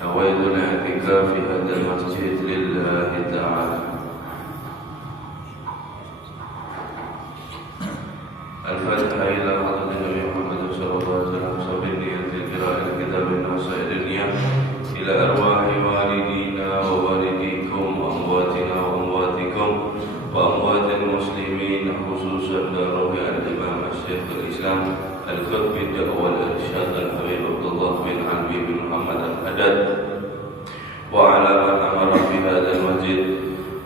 نويت الاعتكاف في هذا المسجد لله تعالى. الفاتحة إلى حضرة النبي محمد صلى الله عليه وسلم صبرنية قراءة الكتاب الناصر الدنيا إلى أرواح والدينا ووالديكم وأمواتنا وأمواتكم وأموات المسلمين، خصوصا روح الإمام الشيخ الإسلام القطب الدعوة والإرشاد الحبيب عبد الله بن علي بن محمد الحداد، وعلى من أمر بهذا المسجد،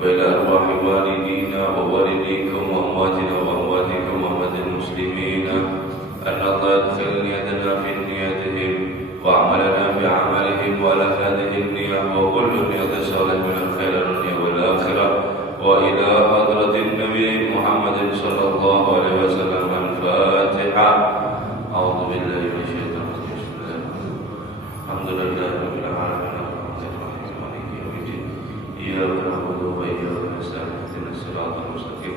وإلى أرواح والدينا ووالديكم وأمواتنا وأمواتكم وأموات المسلمين، أن الله يدخل نيتنا في نيتهم وعملنا بعملهم، وعلى هذه النية وكل نية صالح من الخير الدنيا والآخرة، وإلى حضرة النبي محمد صلى الله عليه وسلم. الفاتحة. أعوذ بالله من الشيطان الرجيم. الحمد لله رب العالمين الرحمن الرحيم مالك يوم الدين إياك نعبد وإياك نستعين اهدنا الصراط المستقيم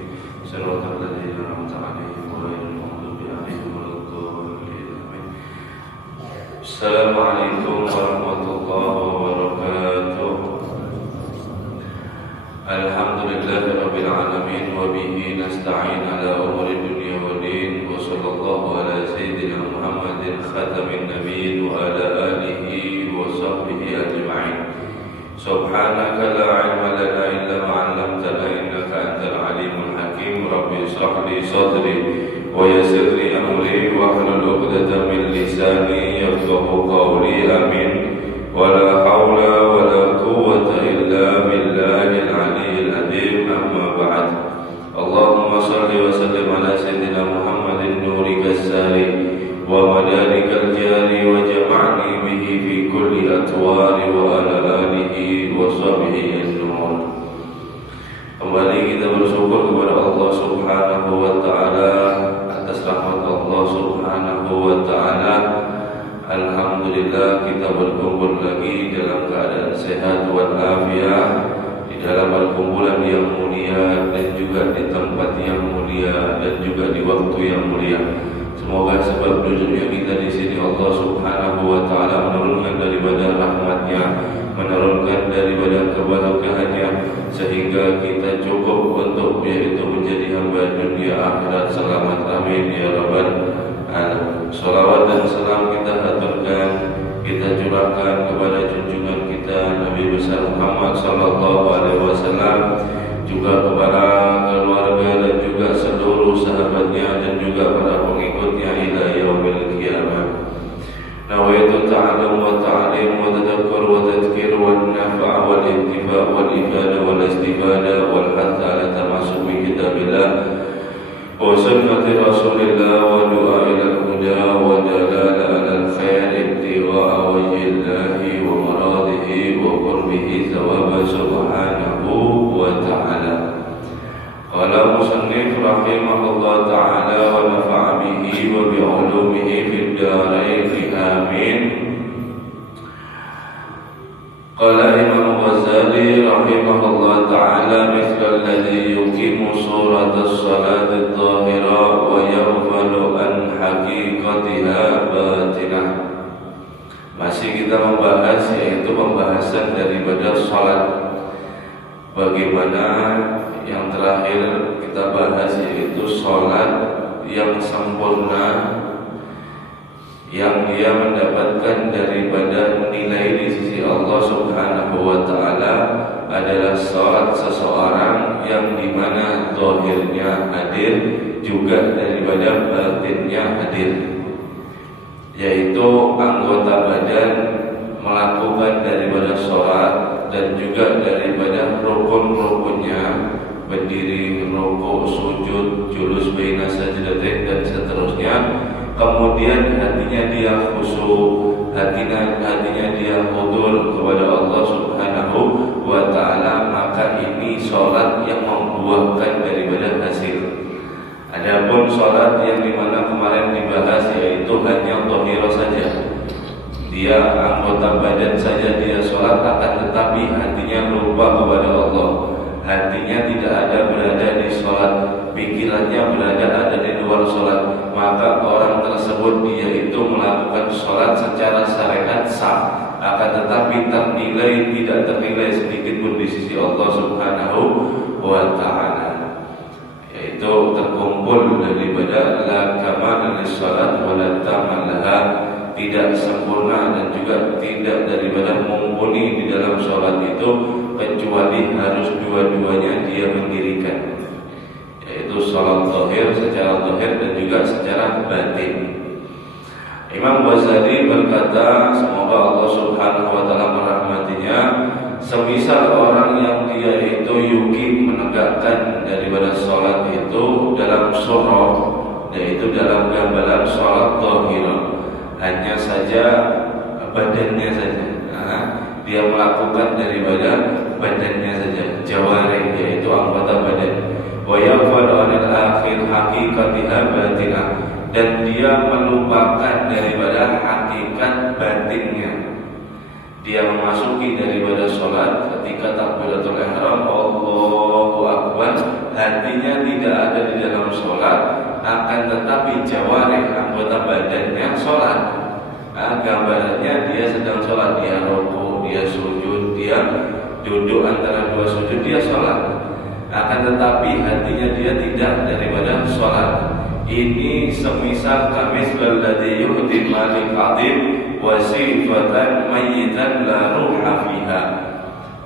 صراط الذين أنعمت عليهم غير المغضوب عليهم ولا الضالين. السلام عليكم ورحمة الله وبركاته. Alhamdulillah Rabbil Alamin, wa bihi nasta'in ala umuri dunya wa din, wa sallallahu ala sayyidina Muhammadin khatamin nabiyyin wa ala alihi wa sahbihi ajma'in. Subhanaka la ilma lana illa ma 'allamtana innaka antal alimul hakim. Rabbi shrah li sadri wa yassir li amri wa hlul 'uqdatam min lisani yafqahu qawli. Amin. Wa la hawla wa la quwwata illa billahil aliyyil azim. Amma ba'd. Allahumma shalli wa sallim ala sayyidina Muhammadin nurika as-sari wa madarikal jari wa jama'ni bihi fi kulli atwari wa ala alihi wa sahbihi an-nur. Kembali kita bersyukur kepada Allah Subhanahu wa taala atas rahmat Allah Subhanahu wa taala. Alhamdulillah kita berkumpul lagi dalam keadaan sehat walafiat, di dalam perkumpulan yang mulia dan juga di tempat yang mulia dan juga di waktu yang mulia. Semoga sebab duduknya kita di sini Allah Subhanahu wa taala menurunkan daripada rahmatnya, menurunkan daripada keberkahannya, sehingga kita cukup untuk yaitu menjadi hamba dunia akhirat selamat. Amin ya rabbal alamin. Salawat dan salam kita haturkan, kita curahkan kepada junjungan kita Nabi besar Muhammad sallallahu alaihi wasallam, juga kepada keluarga dan juga seluruh sahabatnya dan juga para pengikutnya ila yaumil qiyamah. Nawaitu ta'allum wa ta'lim wa tadhakkur wa tadhkir wa nafa' wal intifa' wal ifadah wal istifada wal hatta ala tamassuk bi kitabillah wa sunnati rasulillah wa du'a ila al-huda wa dalala ala al-khair ibtigha'a wajhillahi wa maradihi wa qurbihi thawaba subhanahu wa ta'ala. Qala musannif rahimahullah ta'ala wa nafa'a bihi wa bi'ulumihi fid darain amin. Qala Imam Ghazali rahimahullah ta'ala mithla alladhi yuqimu surat as-salat adh-dhahira wa yaghfalu an haqiqatiha batinah. Masih kita membahas yaitu pembahasan daripada salat. Bagaimana yang terakhir kita bahas yaitu salat yang sempurna, yang dia mendapatkan daripada nilai di sisi Allah Subhanahu wa taala adalah salat seseorang yang dimana zahirnya hadir juga daripada batinnya hadir, yaitu anggota badan melakukan daripada salat dan juga daripada rukun-rukunnya, berdiri, rukuk, sujud, julus baina sajdatain dan seterusnya. Kemudian hatinya dia khusyuk, hatinya dia hudur kepada Allah Subhanahu wa taala, maka ini salat yang membuahkan daripada hasil. Adapun salat yang dimana kemarin dibahas yaitu hanya dhahirah saja, dia anggota badan saja dia salat, akan tetapi hatinya lupa kepada Allah, hatinya tidak ada berada di salat, pikirannya berada di luar salat, maka orang tersebut dia itu melakukan salat secara syariat sah, akan tetapi tidak ternilai sedikit pun di sisi Allah Subhanahu wa Ta'ala, yaitu terkumpul daripada la kamal lis-salat wa la tamal laha, tidak sempurna dan juga tidak daripada mumpuni di dalam sholat itu kecuali harus dua-duanya dia mendirikan, yaitu sholat zahir secara zahir dan juga secara batin. Imam Ghazali berkata, semoga Allah Subhanahu wa Ta'ala merahmatinya, semisal orang yang dia itu yuki menegakkan daripada sholat itu dalam surah, yaitu dalam gambaran sholat zahirah, hanya saja badannya saja, dia melakukan daripada badannya saja, jawarih, yaitu anggota badan. Wa yaqulu anil akhir haqiqatiha batinah, dan dia melupakan daripada hakikat batinnya. Dia memasuki daripada sholat ketika takbiratul ihram Allahu Akbar, hatinya tidak ada di dalam sholat, akan tetapi jawarih anggota badannya sholat. Gambarannya dia sedang sholat, dia rukuk, dia sujud, dia duduk antara dua sujud, dia sholat. Akan tetapi hatinya dia tidak daripada sholat. Ini semisal kamis ladzi yuhdil malik adim wa sifatan mayyitan la ruha fiha.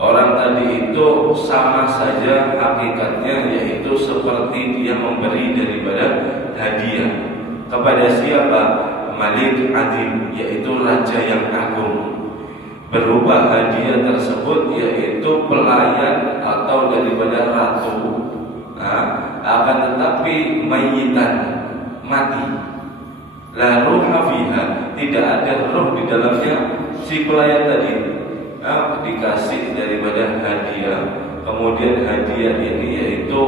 Orang tadi itu sama saja hakikatnya, yaitu seperti dia memberi daripada hadiah kepada siapa? Malik adim, yaitu raja yang agung. Berupa hadiah tersebut yaitu pelayan atau daripada ratu. Akan tetapi mayyitan, mati, la ruha fiha, tidak ada roh di dalamnya. Si pelayan tadi dikasih daripada hadiah, kemudian hadiah ini yaitu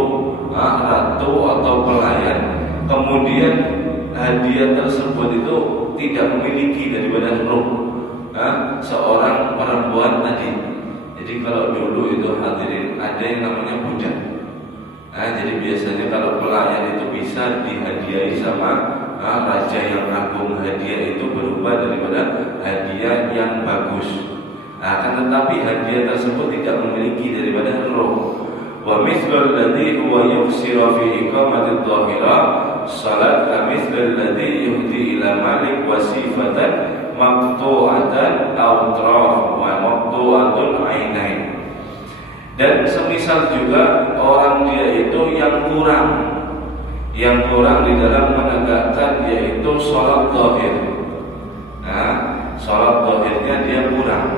ratu atau pelayan, kemudian hadiah tersebut itu tidak memiliki daripada roh seorang perempuan tadi. Jadi kalau dulu itu hadirin ada yang namanya budak. Jadi biasanya kalau pelayan itu bisa dihadiahi sama raja yang agung. Hadiah itu berupa daripada hadiah yang bagus. Akan tetapi hadiah tersebut tidak memiliki daripada roh. Wa mithlul ladzi huwa yuksiru fi iqamatil dhahirah salat kamithil ladzi yuhdi ila malik wa sifatan maqtu'atan aw traf wa maqtu'atul ainain. Dan semisal juga orang dia itu yang kurang di dalam menegakkan yaitu sholat zahir. Sholat zahirnya dia kurang,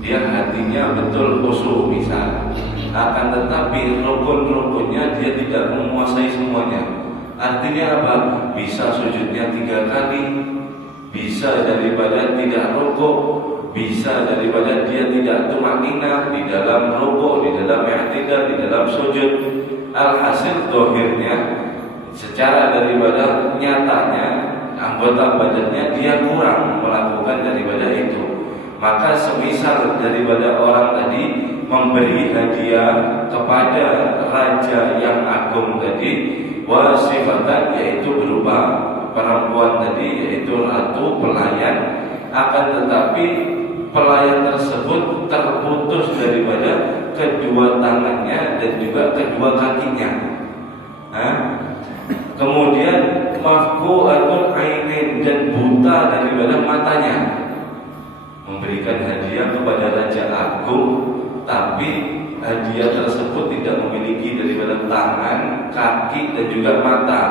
dia hatinya betul khusyuk misal, akan tetapi rukun-rukunnya dia tidak menguasai semuanya. Artinya apa? Bisa sujudnya 3 kali, bisa daripada tidak rukuk, bisa daripada dia tidak tumanina di dalam rukuk, di dalam i'tidal, di dalam sujud. Alhasil zahirnya secara daripada nyatanya anggota badannya dia kurang melakukan daripada itu. Maka semisal daripada orang tadi memberi hadiah kepada raja yang agung tadi, wasifatan, yaitu berupa perempuan tadi, yaitu ratu pelayan, akan tetapi pelayan tersebut terputus daripada kedua tangannya dan juga kedua kakinya. Kemudian mafqu'atul ainin, dan buta daripada matanya. Memberikan hadiah kepada raja agung, tapi hadiah tersebut tidak memiliki daripada tangan, kaki dan juga mata.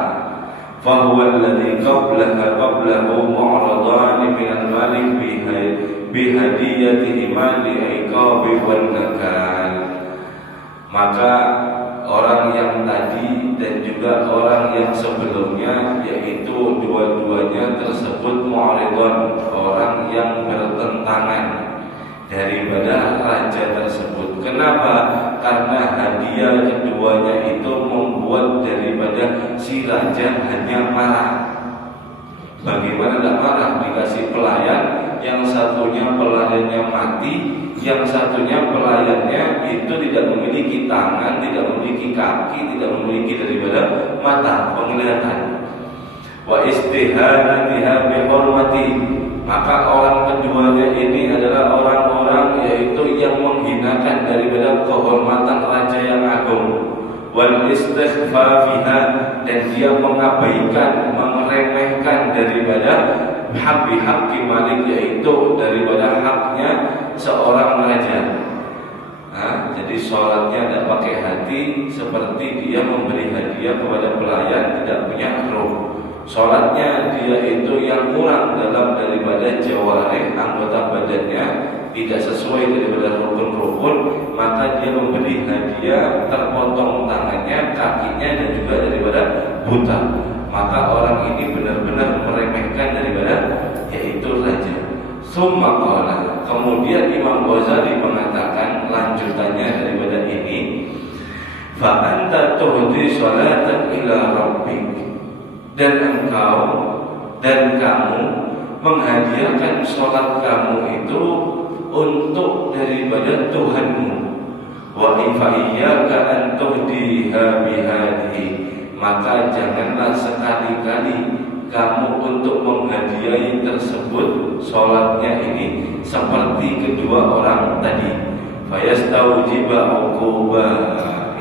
Fahuwa alladhi qablahu mu'radan min al-malik bihadiyati imali iqabi wan nakal. Maka orang yang tadi dan juga orang yang sebelumnya, yaitu dua-duanya tersebut mu'ridan, orang yang bertentangan daripada raja tersebut. Kenapa? Karena hadiah keduanya itu membuat daripada si raja hanya marah. Bagaimana tidak marah? Dikasih pelayan, yang satunya pelayannya mati, yang satunya pelayannya itu tidak memiliki tangan, tidak memiliki kaki, tidak memiliki daripada mata, penglihatan. Wa istihanatiha bi hurmati, Maka orang keduanya ini adalah orang-orang yaitu yang menghinakan daripada kehormatan raja yang agung, wal istighfafiha, dan dia mengabaikan, meremehkan daripada hak-hak malik, yaitu daripada haknya seorang raja. Jadi sholatnya tidak pakai hati, seperti dia memberi hadiah kepada pelayan tidak punya roh. Sholatnya dia itu yang kurang dalam daripada jawareh, anggota badannya tidak sesuai daripada rukun-rukun, maka dia memberi hadiah terpotong tangannya, kakinya, dan juga daripada buta. Maka orang ini benar-benar meremehkan daripada yaitu raja. Summa qala, kemudian Imam Ghazali mengatakan lanjutannya daripada ini, fa anta tuhdi sholatan ila rabbik, dan engkau dan kamu menghadiahkan sholat kamu itu untuk daripada Tuhanmu. Wa iyyaka an tuhdiha bihadhi, maka janganlah sekali-kali kamu untuk menghadiahi tersebut sholatnya ini seperti kedua orang tadi. Fayastaujiba uqubah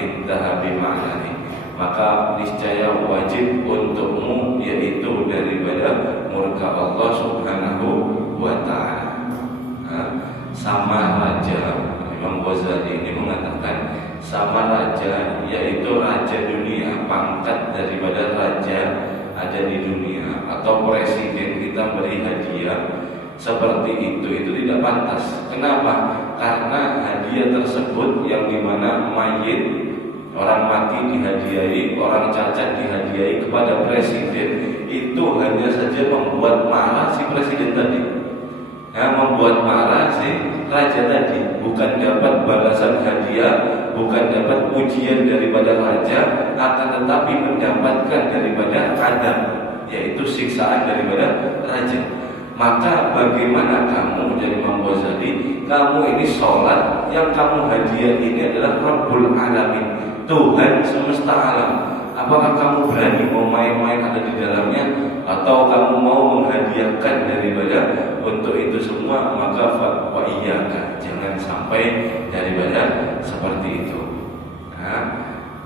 intaha bima'nani, maka niscaya wajib untukmu yaitu daripada murka Allah Subhanahu wa ta'ala. Sama raja, Imam Ghazali ini mengatakan sama raja, yaitu raja dunia, pangkat daripada raja ada di dunia, atau presiden kita beri hadiah seperti itu tidak pantas. Kenapa? Karena hadiah tersebut yang dimana mayit, orang mati dihadiahi, orang cacat dihadiahi kepada presiden, itu hanya saja membuat marah si presiden tadi, membuat marah si raja tadi, bukan dapat balasan hadiah, bukan dapat pujian daripada raja, akan tetapi mendapatkan daripada adab, yaitu siksaan daripada raja. Maka bagaimana kamu dari Imam Ghazali, kamu ini sholat, yang kamu hadiah ini adalah Rabbul Alamin, Tuhan semesta alam. Apakah kamu berani mau main-main ada di dalamnya, atau kamu mau menghadiahkan daripada untuk itu semua? Maka wa iyyaka, jangan sampai daripada seperti itu.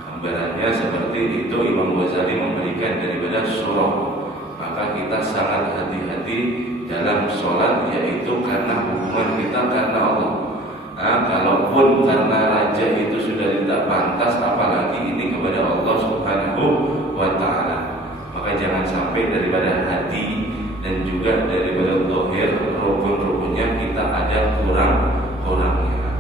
Gambarannya seperti itu Imam Ghazali memberikan daripada surah. Maka kita sangat hati-hati dalam sholat, yaitu karena hubungan kita karena Allah. Kalaupun karena raja itu sudah tidak pantas, apalagi ini kepada Allah Subhanahu wa ta'ala. Maka jangan sampai daripada hati dan juga daripada zahir, rukun-rukunnya kita ada kurang-kurangnya.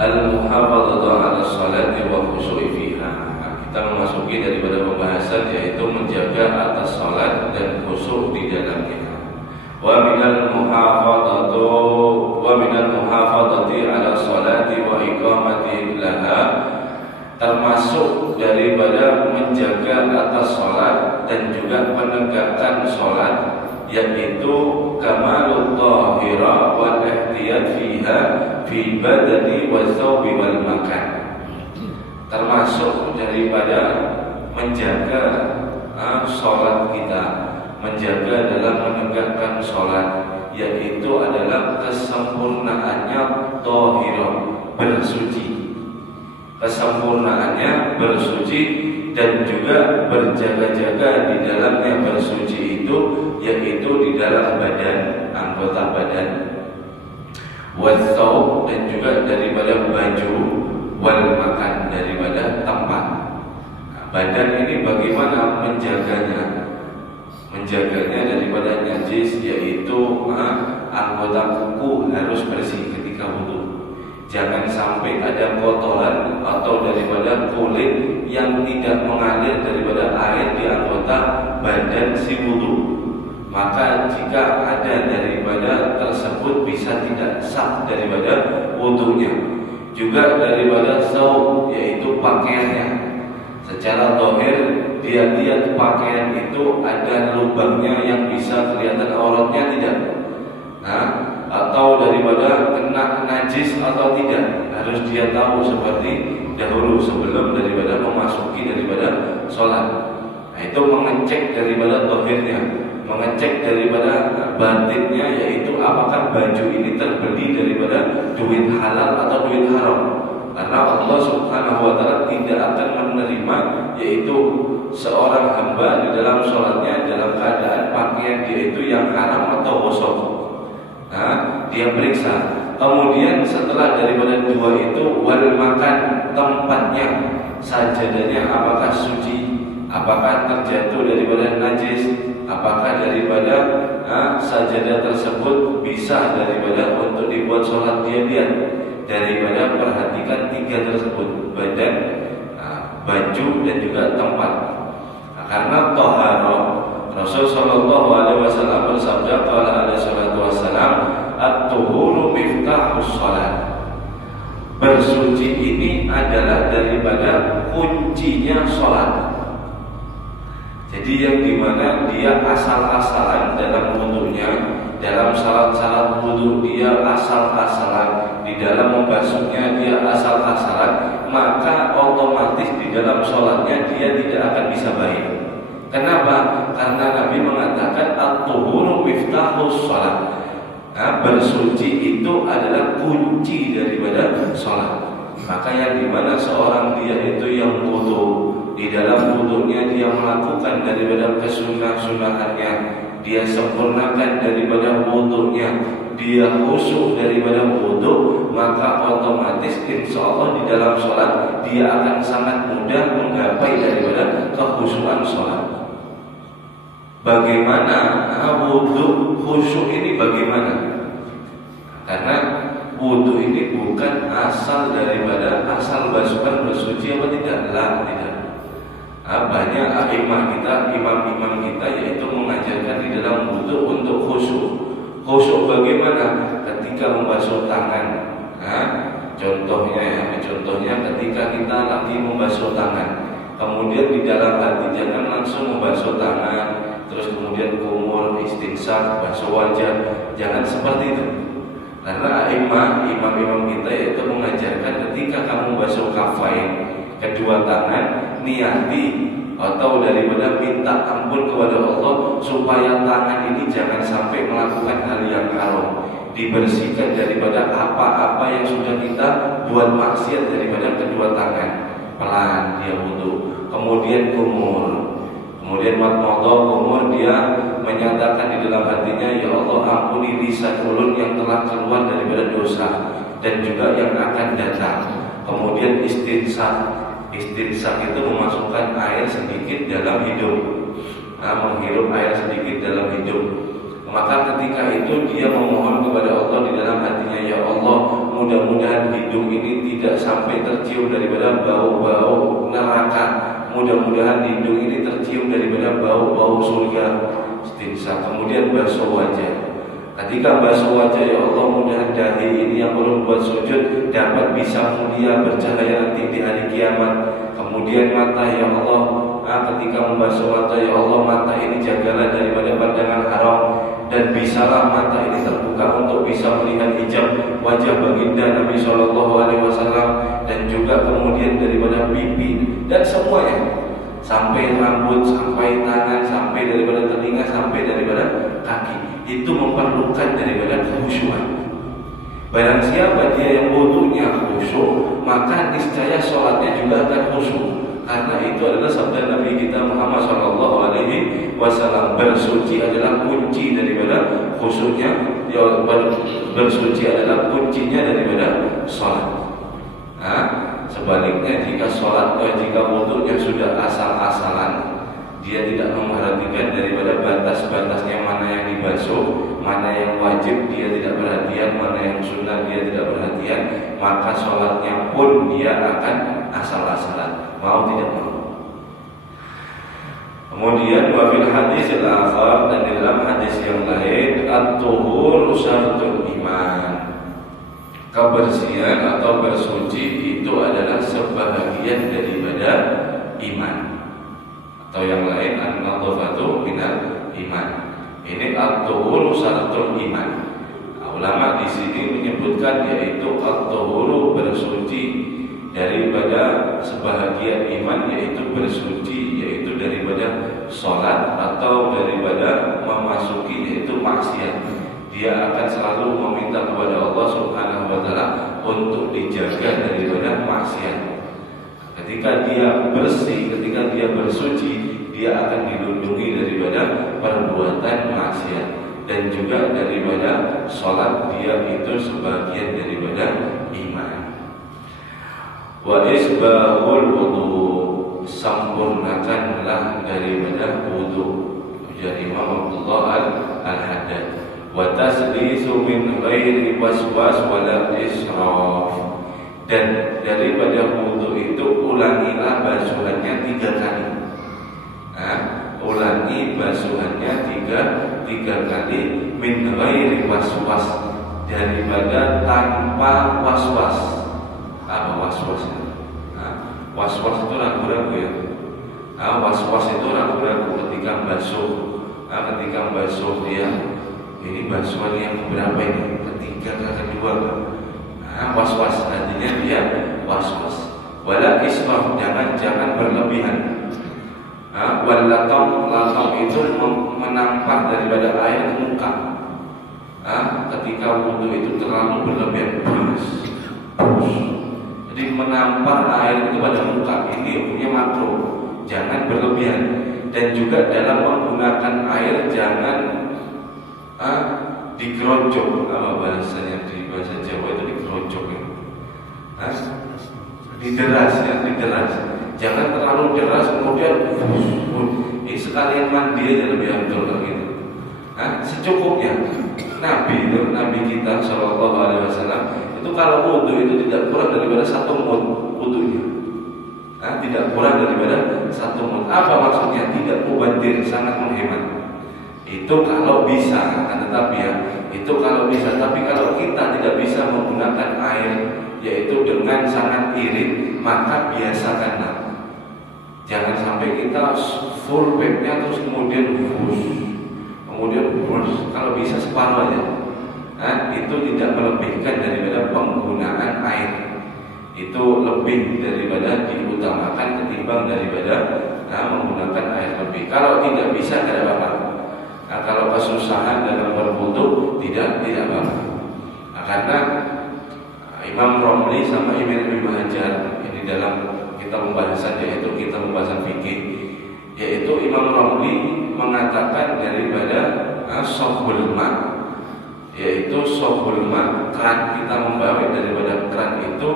Al-muhafadzatu 'ala sholati wa khushu'i fiha. Kita memasuki daripada pembahasan yaitu menjaga atas salat dan khusyuk di dalamnya. Wa minal muhafadzati 'ala sholati wa iqamati laha, termasuk daripada menjaga atas salat dan juga menegakkan salat, yaitu kamalul tahira wal ihtiyat fiha fi badani wa thawbi wal makan. Termasuk daripada menjaga salat kita, menjaga dalam menegakkan salat, yaitu adalah kesempurnaannya tahira, bersuci, kesempurnaannya bersuci, dan juga berjaga-jaga di dalamnya bersuci itu, yaitu di dalam badan, anggota badan, wathawb, dan juga daripada baju, wal makan, daripada tempat. Badan ini bagaimana menjaganya? Menjaganya daripada najis, yaitu anggota kuku harus bersih ketika wudu. Jangan sampai ada kotoran atau daripada kulit yang tidak mengalir daripada air di anggota badan si wudu. Maka jika ada daripada tersebut bisa tidak sah daripada wudunya. Juga daripada saub, yaitu pakaiannya. Secara zahir dia lihat pakaian itu ada lubangnya yang bisa kelihatan auratnya tidak, atau daripada kena najis atau tidak, harus dia tahu seperti dahulu sebelum daripada memasuki daripada sholat. Itu mengecek daripada zahirnya. mengecek daripada batinnya, yaitu apakah baju ini terbeli daripada duit halal atau duit haram. Karena Allah Subhanahu wa Ta'ala tidak akan menerima yaitu seorang hamba di dalam sholatnya dalam keadaan pakaian dia itu yang haram atau gosok. Nah, dia periksa. Kemudian setelah daripada dua itu, wal makan, tempatnya, sajadahnya apakah suci, apakah terjatuh daripada najis, apakah daripada sajadah tersebut bisa daripada untuk dibuat sholat. Dia lihat daripada perhatikan tiga tersebut, badan, baju dan juga tempat. Karena taharah, Rasul sallallahu alaihi wasallam bersabda, qala alaihi salatu wassalam, at-tuhuru miftahus shalah. Bersuci ini adalah daripada kuncinya sholat. Jadi yang dimana dia asal-asalan dalam wudhunya, dalam syarat-syarat wudhu dia asal-asalan, di dalam membasuhnya dia asal-asalan, maka otomatis di dalam sholatnya dia tidak akan bisa baik. Kenapa? Karena Nabi mengatakan at-tuhuru miftahus shalah. Bersuci itu adalah kunci daripada sholat. Maka yang dimana seorang dia itu yang wudhu, di dalam wudhunya dia melakukan daripada kesunah-sunahannya, dia sempurnakan daripada wudhunya, dia khusyuk daripada wudhu, maka otomatis insya Allah di dalam sholat dia akan sangat mudah menggapai daripada kekhusyukan sholat. Bagaimana wudhu khusyuk ini bagaimana? Karena wudhu ini bukan asal daripada asal basuhan bersuci apa tidak, tidak. Banyak imam kita, imam-imam kita yaitu mengajarkan di dalam wudhu untuk khusyuk. Khusyuk bagaimana? Ketika membasuh tangan. Contohnya ketika kita lagi membasuh tangan, kemudian di dalam hati jangan langsung membasuh tangan, terus kemudian kumur, istinsyak, basuh wajah, jangan seperti itu. Karena imam-imam kita itu mengajarkan ketika kamu basuh kafain, kedua tangan, niati atau daripada minta ampun kepada Allah supaya tangan ini jangan sampai melakukan hal yang haram, dibersihkan daripada apa-apa yang sudah kita buat maksiat daripada kedua tangan. Pelan dia wudhu, kemudian kumur, kemudian matmoto kumur, dia menyatakan di dalam hatinya, ya Allah ampuni lisan ulun yang telah keluar daripada dosa dan juga yang akan datang. Kemudian istinsyak itu memasukkan air sedikit dalam hidung, menghirup air sedikit dalam hidung. Maka ketika itu dia memohon kepada Allah di dalam hatinya, ya Allah mudah-mudahan hidung ini tidak sampai tercium daripada bau-bau neraka, mudah-mudahan hidung ini tercium daripada bau-bau surga. Istinsyak, kemudian basuh wajah. Ketika basuh wajah, ya Allah mudah dahi ini yang belum buat sujud dapat bisa mulia bercahaya nanti di hari kiamat. Kemudian mata, ya Allah, ketika membasuh mata, ya Allah mata ini jagalah daripada pandangan haram, dan bisalah mata ini terbuka untuk bisa melihat hijab wajah baginda Nabi Shallallahu Alaihi Wasallam, dan juga kemudian daripada pipi dan semuanya, sampai rambut, sampai tangan, sampai daripada telinga, sampai daripada kaki, itu memerlukan daripada khusyukan. Barang siapa dia yang wudhunya khusyuk, maka niscaya sholatnya juga akan khusyuk. Karena itu adalah sabda Nabi kita Muhammad Sallallahu Alaihi Wasallam, bersuci adalah kunci daripada khusyuknya. Bersuci adalah kuncinya daripada sholat. Sebaliknya jika jika wudhunya sudah asal-asalan, dia tidak memperhatikan daripada batas-batasnya, mana yang dibasuh, mana yang wajib dia tidak perhatian, mana yang sunnah dia tidak perhatian, maka sholatnya pun dia akan asal-asalan, mau tidak mau. Kemudian wafil hadis al-akhar, dan di dalam hadis yang lain, at-tuhur syartul iman. Kebersihan atau bersuci itu adalah sebahagian daripada iman. Atau yang lain, an-nadhafatu minal iman. Ini at-tuhuru syaratul iman. Ulama di sini menyebutkan yaitu at-tuhuru bersuci daripada sebahagian iman, yaitu bersuci yaitu daripada sholat atau daripada maksiat. Dia akan selalu meminta kepada Allah Subhanahu wa taala untuk dijaga daripada maksiat. Ketika dia bersih, ketika dia bersuci, dia akan dilindungi daripada perbuatan maksiat. Dan juga daripada sholat, dia itu sebagian daripada iman. Wa isbahul wudu, sempurnakanlah daripada wudu. Jadi Imam Abdullah Al-Haddad. Wa taslisu min ghairi waswas wala israf. Dan daripada wudu itu ulangilah basuhannya 3 kali. Ulangi basuhannya tiga kali min ghairi waswas, daripada tanpa waswas. Apa waswas? Waswas itu ragu-ragu ya. Was-was itu ragu-ragu ketika basuh dia. Ini basuhan yang berapa ini? Ketiga ke kedua. Was-was artinya dia was-was. Wala israf, jangan berlebihan. Walatam itu menampar daripada air ke muka. Ketika wudu itu terlalu berlebihan, jadi menampar air itu pada muka, ini hukumnya makruh. Jangan berlebihan. Dan juga dalam menggunakan air jangan digerojok. Apa bahasanya di bahasa Jawa itu digerojok ya? Dideras. Jangan terlalu deras kemudian ini sekalian mandi aja lebih afdal gitu. Secukupnya. Nabi kita Shallallahu Alaihi Wasallam itu kalau wudu itu tidak kurang daripada 1 mud wudunya. Tidak kurang daripada 1 mud. Apa maksudnya? Tidak mubadir, sangat menghemat. Itu kalau bisa, tetapi ya itu kalau bisa. Tapi kalau kita tidak bisa menggunakan air, yaitu dengan sangat irit, maka biasakanlah. Jangan sampai kita full bagnya terus kemudian kalau bisa separuh aja. Itu tidak melebihkan daripada penggunaan air. Itu lebih daripada diutamakan ketimbang daripada menggunakan air lebih. Kalau tidak bisa tidak apa-apa. Kalau kesusahan dalam berwudu tidak apa-apa. Karena Imam Romli sama Imam Ibnu Hajar ini dalam kita pembahasan, yaitu kita pembahasan fikih, yaitu Imam Romli mengatakan daripada sohbul ma, yaitu sohbul ma, keran kita membawa daripada keran itu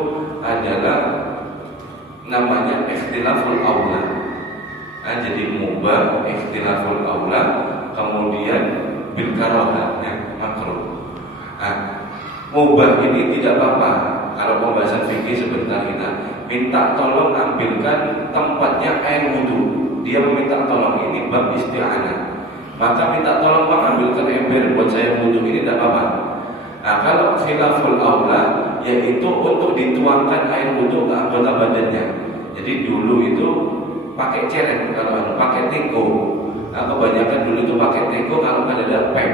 adalah namanya ikhtilaful aula. Jadi mubah, ikhtilaful aula, kemudian bil karahahnya makruh. Mubah ini tidak apa-apa. Kalau pembahasan fikih sebentar kita minta tolong ambilkan tempatnya air wudu. Dia meminta tolong, ini bab isti'anah. Maka minta tolong Bang ambilkan ember buat saya wudu, ini tidak apa-apa. Kalau khilaful aula, yaitu untuk dituangkan air wudu ke anggota badannya. Jadi dulu itu pakai ceret, kalau pakai teko. Kebanyakan dulu itu pakai teko, kalau nggak ada pem,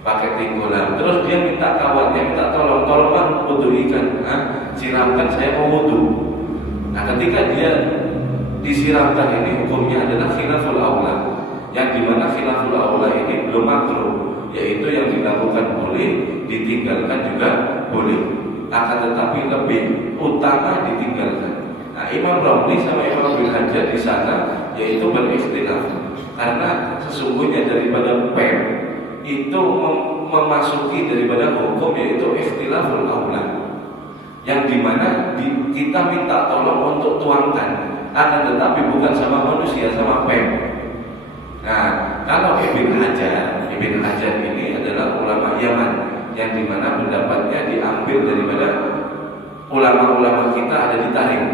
pakai teko lah. Terus dia minta kawannya, minta tolong Bang wuduikan, siramkan saya mau wudu. Ketika dia disiramkan, ini hukumnya adalah khilaful aula, yang dimana khilaful aula ini belum makruh, yaitu yang dilakukan boleh, ditinggalkan juga boleh. Akan tetapi lebih utama ditinggalkan. Imam Romli sama Imam Ibnu Hajar di sana yaitu berikhtilaf, karena sesungguhnya daripada pem itu memasuki daripada hukum yaitu ikhtilaful aula, yang dimana kita minta tolong untuk tuangkan, akan tetapi bukan sama manusia, sama pem. Kalau Ibnu Hajar ini adalah ulama Yaman, yang dimana pendapatnya diambil daripada ulama-ulama kita ada di Tarim.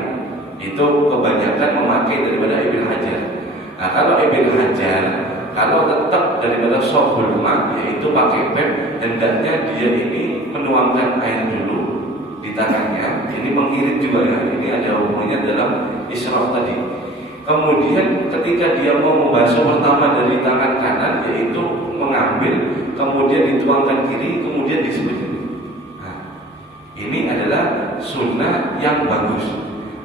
Itu kebanyakan memakai daripada Ibnu Hajar. Kalau Ibnu Hajar, kalau tetap daripada sohbul ma, yaitu pakai pem, hendaknya dia ini menuangkan air dulu di tangannya. Ini mengirit juga ya. Ini ada hubungannya dalam israf tadi. Kemudian ketika dia mau membasuh pertama dari tangan kanan, yaitu mengambil, kemudian dituangkan kiri, kemudian disebut. Ini adalah sunnah yang bagus.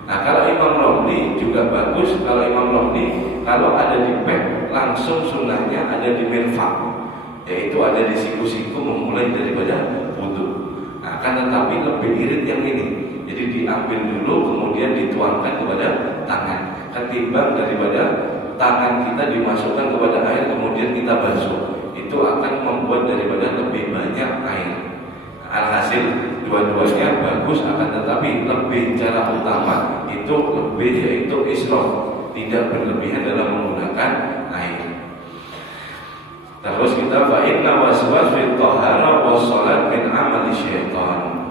Kalau Imam Romli juga bagus. Kalau Imam Romli kalau ada di pem, langsung sunnahnya ada di mirfaq, yaitu ada di siku-siku memulai daripada wudu. Nah, akan tetapi lebih irit yang ini. Jadi diambil dulu kemudian dituangkan kepada tangan, ketimbang daripada tangan kita dimasukkan kepada air kemudian kita basuh. Itu akan membuat daripada lebih banyak air. Alhasil dua-duanya bagus, akan tetapi lebih cara utama itu lebih yaitu israf, tidak berlebihan dalam menggunakan air. Terus kita fa'inna waswas fi thahara wa shalat min amali syaitan.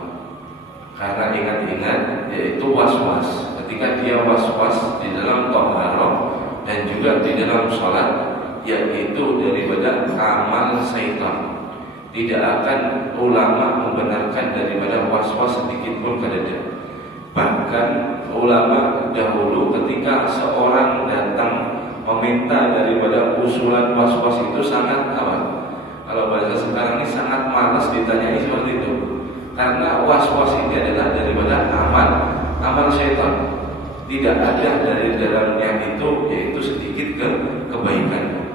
Karena ingat-ingat yaitu waswas, ketika dia waswas di dalam thahara dan juga di dalam salat, yaitu daripada amal syaitan. Tidak akan ulama membenarkan daripada waswas sedikit pun kadada. Bahkan ulama dahulu ketika seorang datang meminta daripada usulan waswas itu sangat awal. Kalau bahasa sekarang ini sangat malas ditanyai seperti itu. Karena waswas ini adalah daripada amal syaitan. Tidak ada dari dalamnya itu yaitu sedikit kebaikan.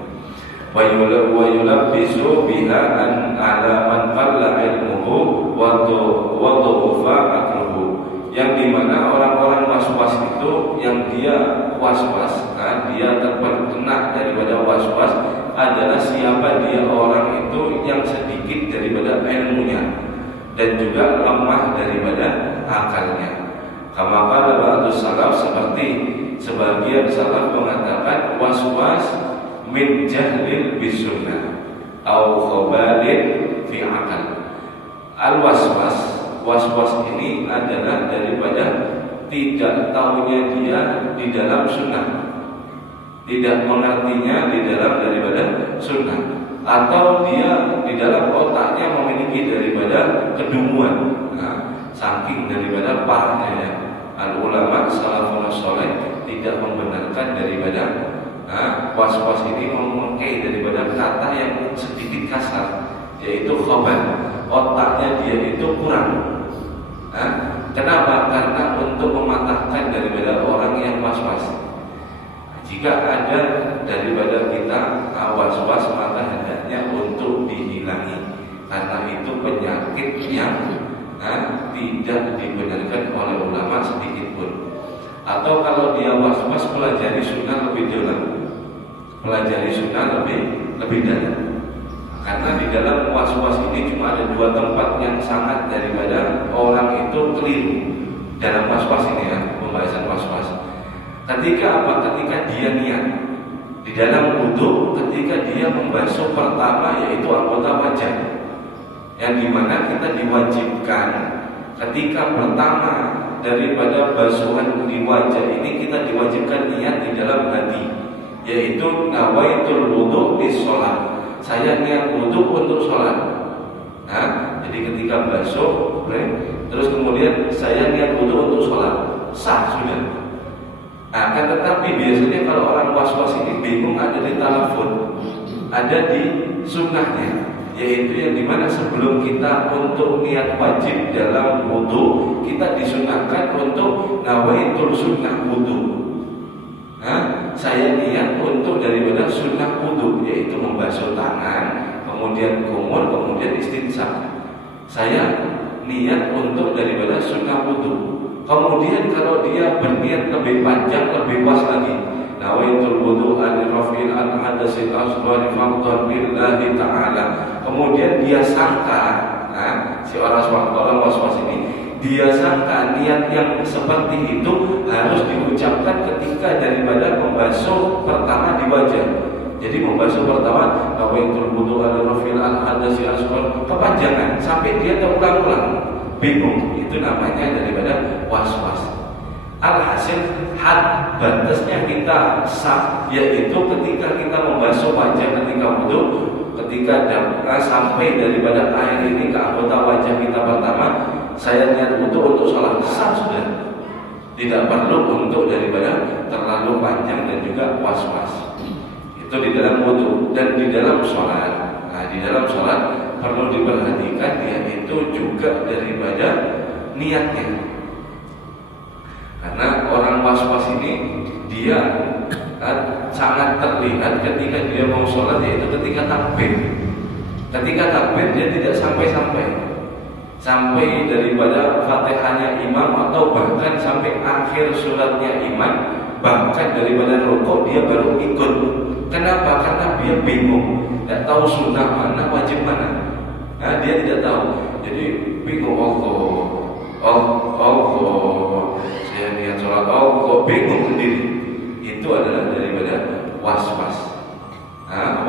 Wa yulabbisu biha an ala man qalla ilmuhu wa dhufa aqluhu. Yang dimana orang-orang waswas itu yang dia waswas, dia terkena daripada waswas adalah siapa dia orang itu yang sedikit daripada ilmunya dan juga lemah daripada akalnya. Kama qala ba'dus salaf, seperti sebagian salaf mengatakan waswas min jahlil bisunnah au khabalin fi akal. Waswas ini adalah daripada tidak tahunya dia di dalam sunnah, tidak mengertinya di dalam daripada sunnah, atau dia di dalam otaknya memiliki daripada kedunguan. Saking daripada parahnya al-ulama salafun saleh tidak membenarkan daripada waswas ini memakai daripada kata yang sedikit kasar, yaitu khabar. Otaknya dia itu kurang. Kenapa? Karena untuk mematahkan daripada orang yang waswas. Jika ada daripada kita waswas, maka hendaknya untuk dihilangi, karena itu penyakit yang tidak dibenarkan oleh ulama sedikit pun. Atau kalau dia waswas, pelajari sunnah lebih dalam, pelajari sunnah lebih dalam. Karena di dalam waswas ini cuma ada dua tempat yang sangat daripada orang itu keliru dalam waswas ini, pembahasan waswas. Ketika apa? Ketika dia niat di dalam wudu, ketika dia membasuh pertama yaitu anggota wajah, yang dimana kita diwajibkan ketika pertama daripada basuhan di wajah ini kita diwajibkan niat di dalam hati, yaitu nawaitul wudu di sholat. Saya niat wudu untuk sholat. Jadi ketika basuh, terus kemudian saya niat wudu untuk sholat, sah sudah. Akan tetapi biasanya kalau orang was-was ini bingung, ada di talafun, ada di sunnahnya, yaitu yang dimana sebelum kita untuk niat wajib dalam wudu, kita disunahkan untuk nawaitul sunnah wudu. Saya niat untuk daripada sunnah wudu, yaitu membasuh tangan, kemudian kumur, kemudian istinsaq. Saya niat untuk daripada sunnah wudu. Kemudian kalau dia berniat lebih panjang, lebih luas lagi, nawaitul wudu an rafil al hadatsil asghar fardhan billahi ta'ala. Kemudian dia sangka, si orang waswas ini, dia sangka niat yang seperti itu harus diucapkan ketika daripada membasuh pertama di wajah. Jadi membasuh pertama nawaitul wudu an rafil al hadatsil asghar, kepanjangan sampai dia terulang-ulang, bingung. Itu namanya daripada waswas. Alhasil had batasnya kita sah, yaitu ketika kita membasuh wajah ketika wudu, ketika sampai daripada air ini ke anggota wajah kita pertama, saya niat wudu untuk sholat, sah sudah. Tidak perlu untuk daripada terlalu panjang dan juga waswas. Itu di dalam wudu. Dan di dalam sholat, di dalam sholat perlu diperhatikan yaitu juga daripada niatnya. Karena orang was-was ini dia sangat terlihat ketika dia mau sholat, yaitu ketika takbir. Ketika takbir dia tidak sampai daripada Fatihahnya imam atau bahkan sampai akhir suratnya imam, bahkan daripada rukuk dia baru ikut. Kenapa? Karena dia bingung, tidak tahu sunnah mana, wajib mana. Nah, dia tidak tahu, jadi bingung. Allah, saya niat sholat, Allah bingung sendiri. Itu adalah daripada was-was,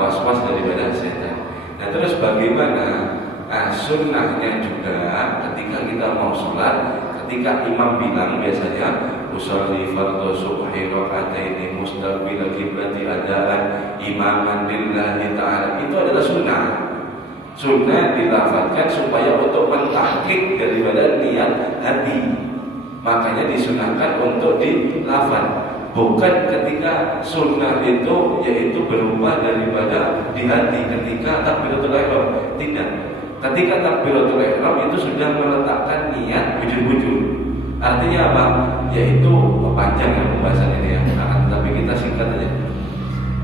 was-was daripada setan. Nah terus bagaimana? Sunnahnya juga ketika kita mau sholat, ketika imam bilang biasanya usolli fardhu subhi raka'ataini mustaqbil qiblati adaan imaman lillahi ta'ala, itu adalah sunnah. Sunnah dilafazkan supaya untuk mentahqiq daripada niat hati. Makanya disunahkan untuk dilafaz. Bukan ketika sunnah itu yaitu berupa daripada di hati ketika takbiratul ihram. Tidak. Ketika takbiratul ihram itu sudah meletakkan niat bujur-bujur. Artinya apa? Yaitu panjang ya pembahasan ini ya. Tapi kita singkat aja.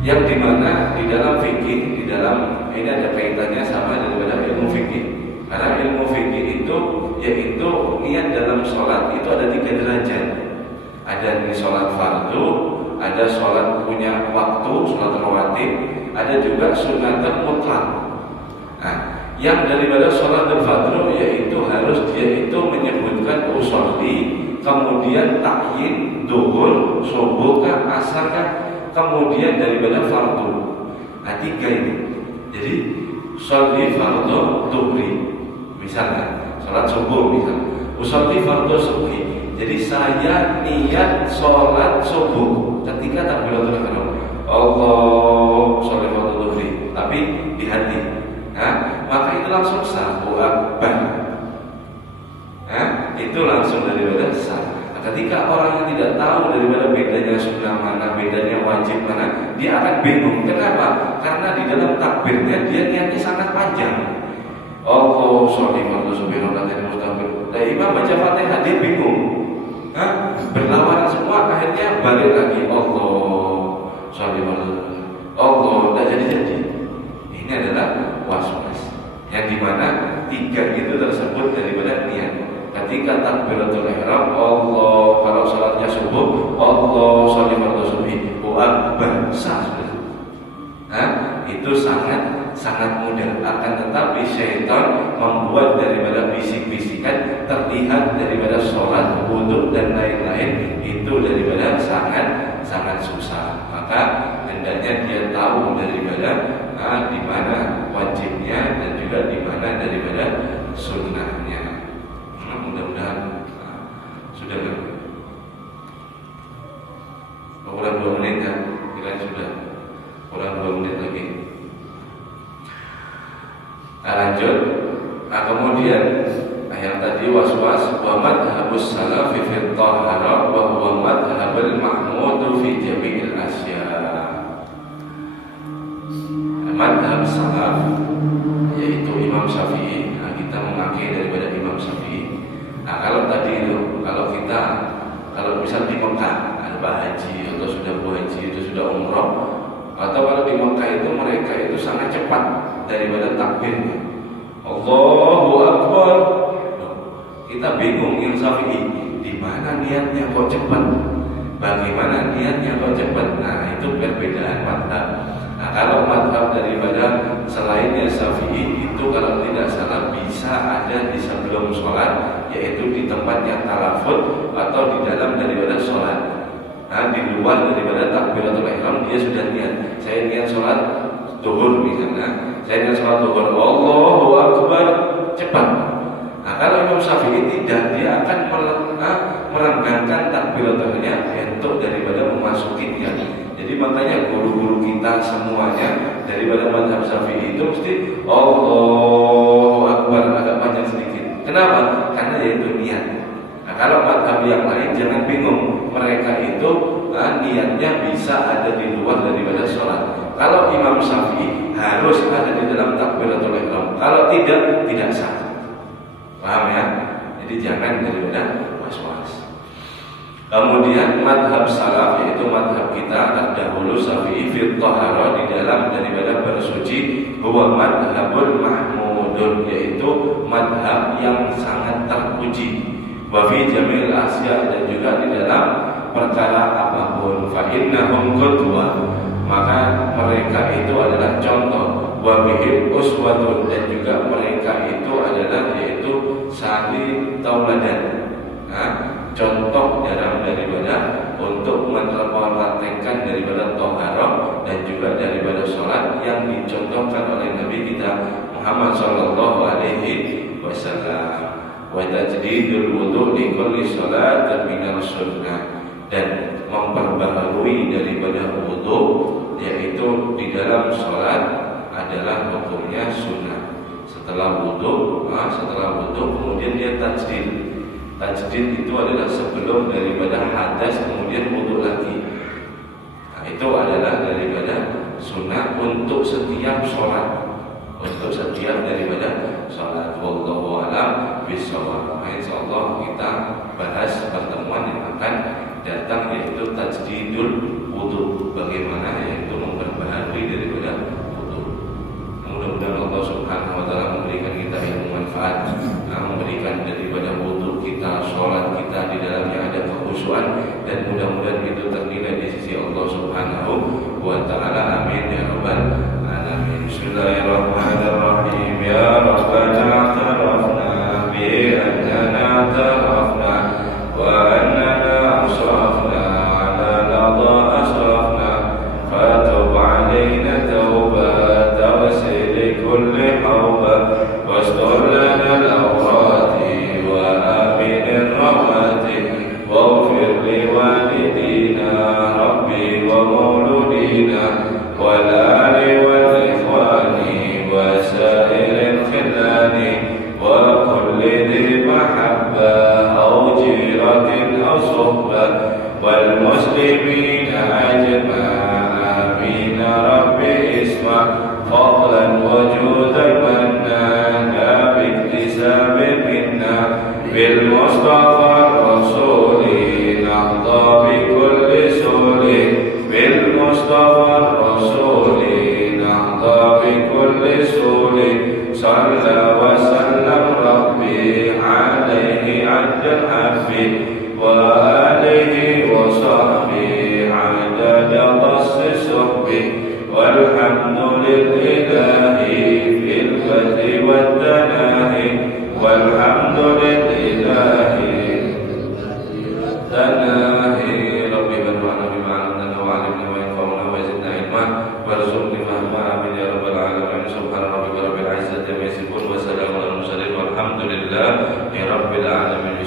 Yang dimana di dalam fikih, di dalam ini ada kaitannya sama daripada ilmu fikih. Karena ilmu fikih itu yaitu niat dalam sholat itu ada 3 derajat. Ada di sholat fardu, ada sholat punya waktu, sholat rawatib, ada juga sunnatul mutlak. Nah, yang daripada sholat fardu yaitu harus dia itu menyebutkan usolli, kemudian takyin, duhur, subuh, asar, kemudian daripada fardu. Nah, 3 ini. Jadi sholli fardu duhri, misalnya sholat subuh misalnya, usolli fardu subhi. Jadi saya niat sholat subuh ketika takbiratul ihram, Allah sholli fardu duhri, tapi di hati. Nah, maka itu langsung sah, akbar. Nah, itu langsung daripada sah. Nah, ketika orang yang tidak tahu daripada bedanya sunnah mana, bedanya wajib mana, dia akan bingung. Kenapa? Karena di dalam takbirnya dia niatnya sangat panjang. Allah sholli fardu subhi raka'ataini mustaqbil. Dan imam baca Fatihah dia bingung. Berlawanan semua, akhirnya balik lagi Allah sholli fardu Allah, tidak jadi. Ini adalah was-was yang dimana 3 itu tersebut daripada niat. Ketika takbiratul ihram, Allah, kalau salatnya subuh, Allah sholli fardu subhi akbar, sah. Itu sangat mudah. Akan tetapi syaitan membuat daripada bisik-bisikan terlihat daripada sholat, wudhu dan lain-lain itu daripada sangat susah. Maka hendaknya dia tahu daripada di mana wajibnya dan juga di mana daripada sunnahnya. Mudah-mudahan sudah kan? Kurang 2 menit kan? Kira sudah kurang 2 menit lagi. Lanjut. Kemudian yang tadi was-was wa madhhabus salaf fi thahara wa huwa madhhabul mahmud fi jami'il asya. Madhhab salaf yaitu Imam Syafi'i. Nah, kita memakai daripada Imam Syafi'i. Nah, kalau tadi itu kalau misal di Mekah ada haji atau sudah haji itu sudah umroh, atau kalau di Mekah itu mereka itu sangat cepat daripada takbirnya. Allahu Akbar. Kita bingung yang Syafi'i, di mana niatnya kok cepat? Bagaimana niatnya kok cepat? Nah, itu perbedaan madhab. Nah, kalau madhab daripada selainnya Syafi'i itu kalau tidak salah bisa ada di sebelum sholat, yaitu di tempat yang talafut atau di dalam daripada sholat. Nah, di luar daripada takbiratul ihram dia sudah niat. Saya niat sholat zuhur misalnya, saya niat sholat zuhur, Allahu Akbar, cepat. Nah, kalau Imam Syafi'i tidak, dia akan merenggangkan takbiratul-nya untuk daripada memasuki niat. Jadi makanya guru-guru kita semuanya daripada mazhab Syafi'i itu mesti Allahu Akbar agak panjang sedikit. Kenapa? Karena yaitu niat. Nah, kalau mazhab yang lain jangan bingung, mereka itu niatnya bisa ada di luar daripada sholat. Kalau Imam Syafi'i harus ada di dalam takbiratul ihram. Kalau tidak sah. Paham ya? Jadi jangan daripada was-was. Kemudian madhab salaf, yaitu madhab kita terdahulu Syafi'i fi thaharah, di dalam daripada bersuci, huwa madhabul mahmudun, yaitu madhab yang sangat terpuji. Wa fi jamil asya, dan juga di dalam perkara apapun. Fa innahum qudwah, maka mereka itu adalah contoh. Wa bihim uswatun, dan juga mereka itu adalah yaitu sari tauladan. Contoh dalam daripada untuk mempraktekkan daripada toharoh dan juga daripada sholat yang dicontohkan oleh Nabi kita Muhammad Sallallahu Alaihi Wasallam. Wa tajdidul wudu li kulli sholatin minal sunnah, dan memperbaharui daripada wudu, yaitu di dalam sholat adalah hukumnya sunnah. Setelah wudu kemudian dia tajdid. Tajdid itu adalah sebelum daripada hadas kemudian wudu lagi. Nah, itu adalah daripada sunnah untuk setiap sholat, untuk setiap daripada sholat. Wallahu a'lam bishawab. Insyaallah kita bahas pertemuan yang akan datang, yaitu tajdidul wudu, bagaimana yaitu memperbaharui daripada wudu. Mudah-mudahan Allah Subhanahu wa taala memberikan kita ilmu manfaat, memberikan daripada wudu kita, sholat kita di dalamnya ada kekhusyuan, dan mudah-mudahan itu ternilai di sisi Allah Subhanahu wa taala. Amin ya rabbal alamin. Bismillahirrahmanirrahim. Ya Rabbana tarafna bi annana tarafna wa annana asrafna ala lada asrafna fatub alaina tawbata wasil kulli hawba wastur lana al-awrati wa amin ar-rawati waghfir li walidina rabbi wa mauludina wal ali wal ikhwani wa sa'iril khillani wa kulli dhi mahabba aw jiratin aw suhbah wal muslimina ajma'a amin rabbi isma' fadlan wa judan manna biktisab minna bil mustafa rasuli nahda bi kulli suli bil mustafa rasuli nahda bi kulli suli salla wa sallam rabbi alaihi ajal hafi wa alihi wa sahbihi adada qassi suhbi walhamdulillahi fil badri wad tanahi walhamdulillahi tanahi. Rabbi bantu'ana bima 'allamtana wa 'allimna wa yanfa'una wa zidna ilma warzuqni fahma. Amin ya rabbal alamin. Subhana rabbika rabbil izzati amma yasifun wa salamun alal mursalin walhamdulillahi rabbil alamin.